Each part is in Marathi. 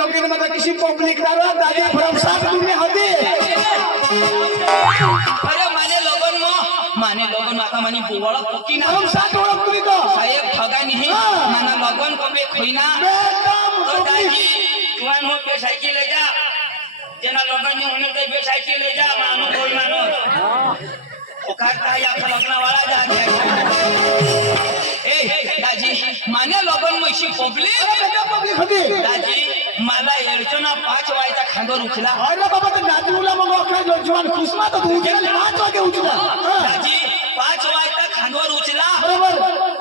लोगों ने किसी पब्लिक दारा दादी भरमसाट तुम्हें होती अरे माने लोगन आता माने बोवळा पोकी ना भरमसाट ओळख तुम्ही तो साहेब ठगा नाही माना लोगन कबे खोईना तो दाजी जुवान हो पे साइकिल ले जा जेना लोगन ने होने ते पे साइकिल ले जा मानो कोई मानो ओकार का या लग्न वाला जा ए दाजी माने लोगन मशी पब्लिक होती दाजी मला एरचना 5 वाजता खांदोर उचला अरे बाबा ते नाजूला मग अखरा जवान खुशमा तो उचला 5 वाजे उचला दाजी 5 वाजता खांदोर उचला बरोबर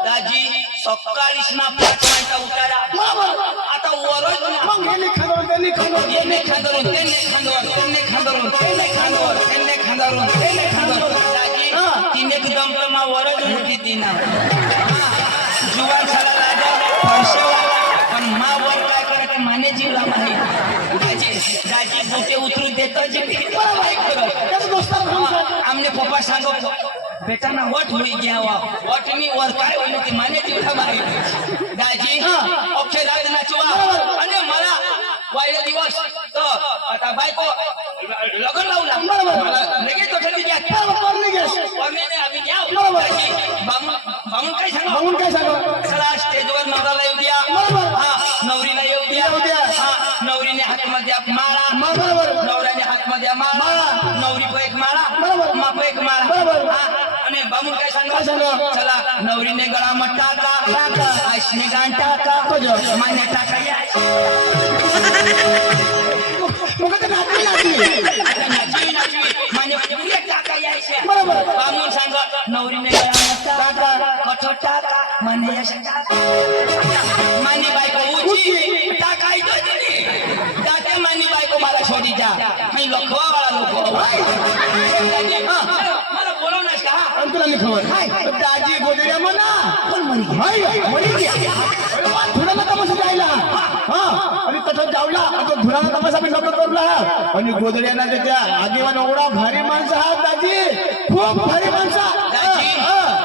दाजी सकाळीच ना 5 वाजता उठाला बरोबर आता वरच ना मग हे खांदोर त्यांनी खांदोर येने खांदोर तेने खांदोर तेने खांदोर तेने खांदोर तेने खांदोर तेने खांदोर दाजी तीन एकदम तर मा वरच उठी दिना जुवान झाला राजा पैसेवाला पण मा वर काय करत माने जीवला माने दाजी बुके उतरू देतो जी काय करत आमने पप्पा सांगो बेटा ना वट होई गया वट मी वर काय होईल ती माने जीवला मारे दाजी ओके रात नाचवा आणि मला वायले दिवस तो आता बायको लगन लावला लगेच तो ठरली घ्या परने आम्ही घ्या दाजी बामून काय सांगो चला स्टेजवर नवराला येऊ द्या हा नवरीला येऊ द्या हा नवरीने हातमध्ये माळा नवऱ्याने हातमध्ये माळा नवरी को एक माळा माप एक माळा हा आणि बामून काय सांगो चला नवरीने गळामध्ये टाका आईने गाण टाका मान्य टाका या मग ते नाचली मान्य पुढे टाका यायचे बामून सांगो नवरीने गळामध्ये टाका कठोर टाका मान्य यश टाका मान्य बायको उची टाकायचं तिने जाते मान्य बायको मला शोधी जा मी लोक मला बोलवणार का अंतरा खबर दाजी गोदड्या म्हणा पण धुराला तमाशा जायला हा आणि तसं जावला तो धुराला तमाशा मी नको करूला आणि गोदड्याला त्याच्या आगेवान एवढा भारी माणसा हा दाजी खूप भारी माणसा दाजी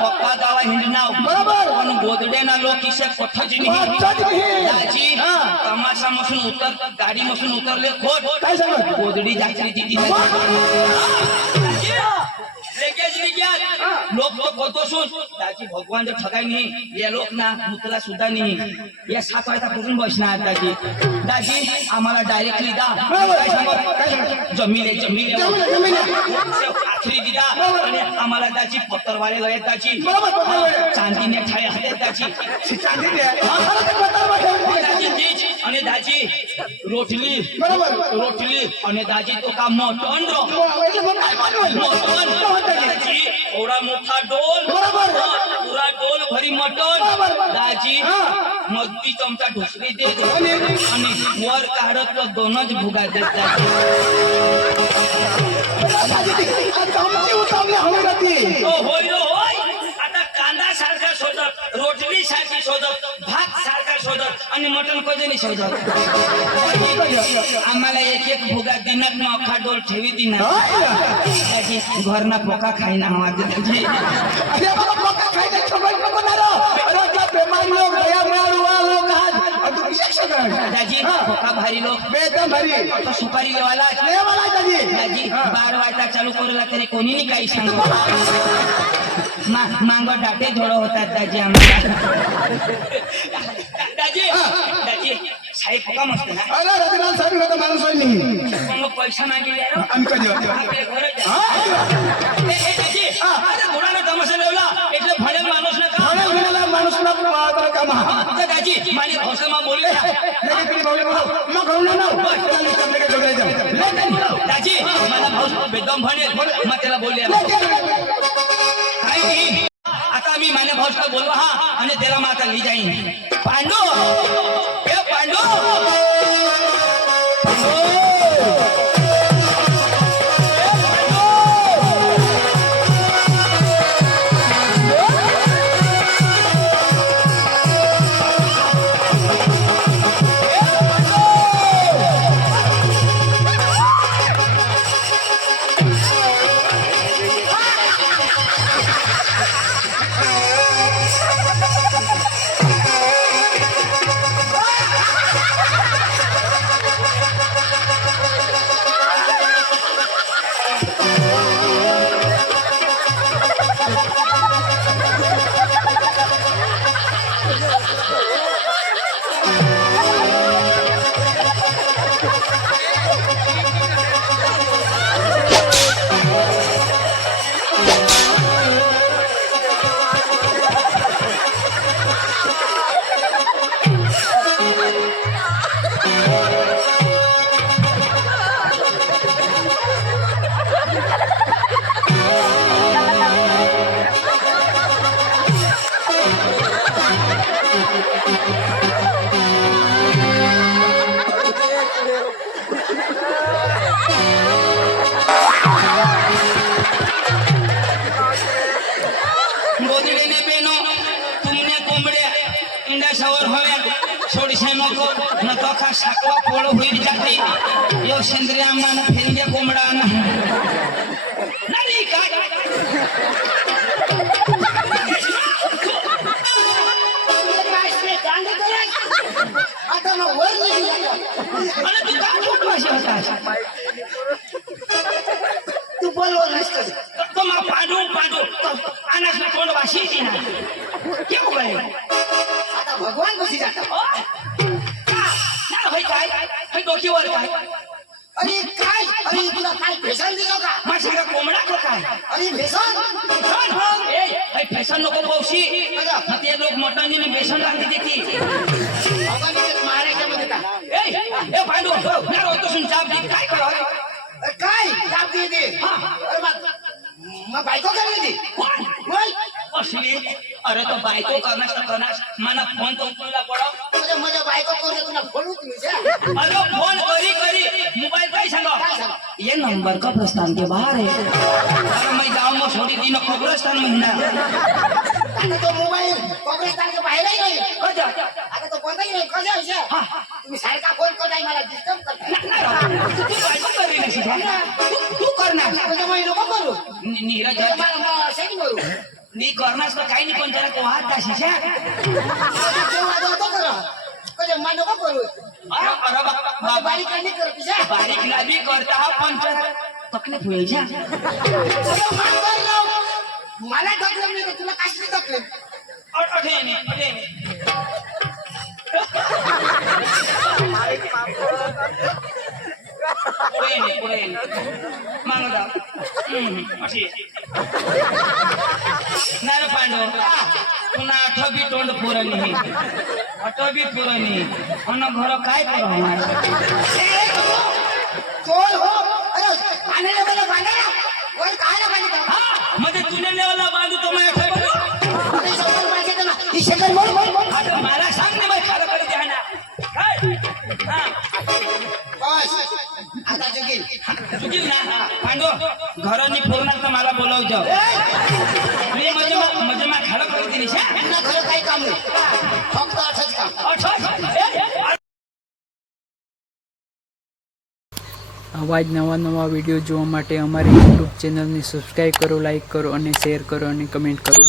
पप्पा गावा हिंडनाव बरोबर पण गोदड्याना लोक किशा कोठाची नाही दाजी तमाशा मसून उतर गाडी मसून उतरले खोट काय सांगत गोदडी जात्री तिथे लोक तो बोलतो सुन दाजी भगवान जर ठगाई नाही या लोक ना मुतला सुद्धा नाही या 7 वाजता कुठून बसणार दाजी आम्हाला डायरेक्टली दा जमिले आखरी दिला आणि आम्हाला दाजी पत्तरवाले लय दाजी चांदीने ठाय हाते दाजी आणि दाजी रोटली आणि दाजी तो का मटण एवढा मोठा डोल पुरा डोल भरी मटण दाजी मगदी चमचा ढोसरी देत आणि वर काढत तो 2च भुगा देत होय आता कांदा सारखा शोधत रोटली सारखी शोधत भात सारखा शोधत आणि मटण कधी नाही शोधत आम्हाला एक भुगा दिनात ना अखा डोल ठेवी दिना घरना पोका खाईना दाजी पोका भारी लोक तो सुपारी लेवाला दाजी 12 वाजता चालू करूला तरी कोणी नाही काही सांगतो मांग डाटे थोडं होतात दाजी आम्हाला दाजी साहेब पोका मस्त ना मग पैसा मागितले घोडाला तमाशा लावला એટલે ભણેલ માણસ ના કામ દાજી મારી ભાષામાં બોલે दाजी मला भाऊ बेदम भनेल मग त्याला बोलले आता मी माझ्या भाऊला बोलवा हा आणि त्याला मग आता ली जाईन पांडू ए पांडू न तो का साकवा पोळो होईल जाती यो सेंद्रिय आम्हाला फेंगे कोंबडा नाही काय आता मग वर नाही गेला. अरे तू का खूप भाषा होता तू बोलवर नसतोस. तो मा पाडू अनास में कोण भाषेची ना केव गए आता भगवान कशी जातात. ना भाई काय भाई डोकीवर काय अरे काय अरे तुला काय भेसन दिलं का. माझ्या कोंबडा को काय अरे भेसन ए भाई फॅशन नको पावशी मग ते लोक मटणीने बेसन लागते त्याची महाराष्ट्रा मध्ये का ए पांडू ना रोतो सुन चाप दे काय करा काय दाब दे दे. अरे मग बायको करली ती बोल. असली अरे तो बायको करणार मला फोन तो उचलला पडो माझ्या बायको करून तुला फोन उचलू. अरे फोन करी मोबाइल काय सांगा ये नंबर कब्रिस्तान के बाहर है अरे मैं गांव में छोड़ी दी न कब्रिस्तान में आता तो मोबाईल कब्रिस्तानच्या बाहेरही नाही. कजा आता तो कोणताही नाही. कसा विषय तुम्ही सारखा फोन करताय मला डिस्टर्ब करताय. तू बायको करी नाही तू करणार म्हणजे मग नको करू. नीरज मला असेही करू. नी करणार तर काही नाही पण जरा तो हात दा शिशा तेव्हा नको करू. म्हणजे मग नको करू. अरे बाबा बारीक नाही करत तुझ्या. बारीक लाभी करता हा पण जरा तकलीफ होईल जा मला तकलीफ नाही तुला कसली तकलीफ. पुढे मानव नाही पांडव पुन्हा आठवी तोंड पुरणी आठवी पुरणी अन घर काय करू चोर हो. अरे पाण्याला मला बांधायला वर खायला पाहिजे. मध्ये तुने लेवला बांधू तो माझ्या आता मला सांग नाही बाई खरं कधी द्या ना आता चुकील चुकील ना पांडव घरांनी पूर्ण तर मला बोलावतो मी म्हणजे मा खरं करू दिली खरं काही काम नाही. फक्त असंच काम. આવા જ નવા વિડીયો જોવા માટે અમારી યુટ્યુબ ચેનલને સબસ્ક્રાઈબ કરો, લાઈક કરો અને શેર કરો અને કમેન્ટ કરો.